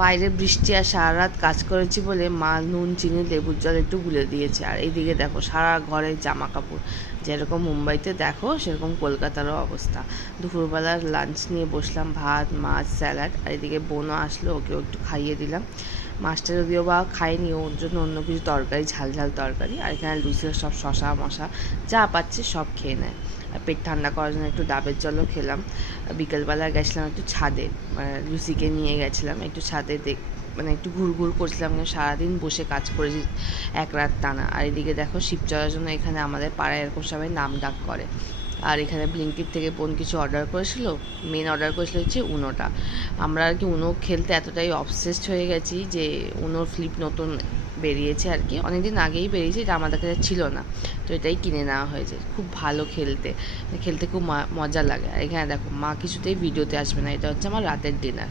বাইরে বৃষ্টি আর সারা রাত কাজ করেছি বলে মা নুন চিনি লেবুর জল একটু গুলে দিয়েছে। আর এইদিকে দেখো সারা ঘরে জামা কাপড়, যেরকম মুম্বাইতে দেখো সেরকম কলকাতারও অবস্থা। দুপুরবেলার লাঞ্চ নিয়ে বসলাম, ভাত মাছ স্যালাড। আর এদিকে বোনও আসলো, ওকেও একটু খাইয়ে দিলাম। মাছটা যদিও বা খাইনি, ওর জন্য অন্য কিছু তরকারি, ঝাল ঝাল তরকারি। আর এখানে লুচির সব শশা মশা যা পাচ্ছে সব খেয়ে নেয়। আর পেট ঠান্ডা করার জন্য একটু ডাবের জলও খেলাম। বিকেলবেলা গেছিলাম একটু ছাদে, লুচিকে নিয়ে গেছিলাম একটু ছাদে মানে একটু ঘুরঘুর করছিলাম, সারাদিন বসে কাজ করেছি এক রাত টানা। আর এদিকে দেখো শিবচরের জন্য এখানে আমাদের পাড়ায় এরকম সবাই নাম ডাক করে। আর এখানে ব্লিঙ্কিট থেকে বোন কিছু অর্ডার করেছিল, মেন অর্ডার করেছিল হচ্ছে উনোটা। আমরা আর কি উনো খেলতে এতটাই অবসেসড হয়ে গেছি যে উনোর ফ্লিপ নতুন বেরিয়েছে আর কি, অনেকদিন আগেই বেরিয়েছে, এটা আমাদের কাছে ছিল না, তো এটাই কিনে নেওয়া হয়েছে। খুব ভালো খেলতে, খেলতে খুব মজা লাগে। আর এখানে দেখো মা কিছুতেই ভিডিওতে আসবে না, এটা হচ্ছে আমার রাতের ডিনার।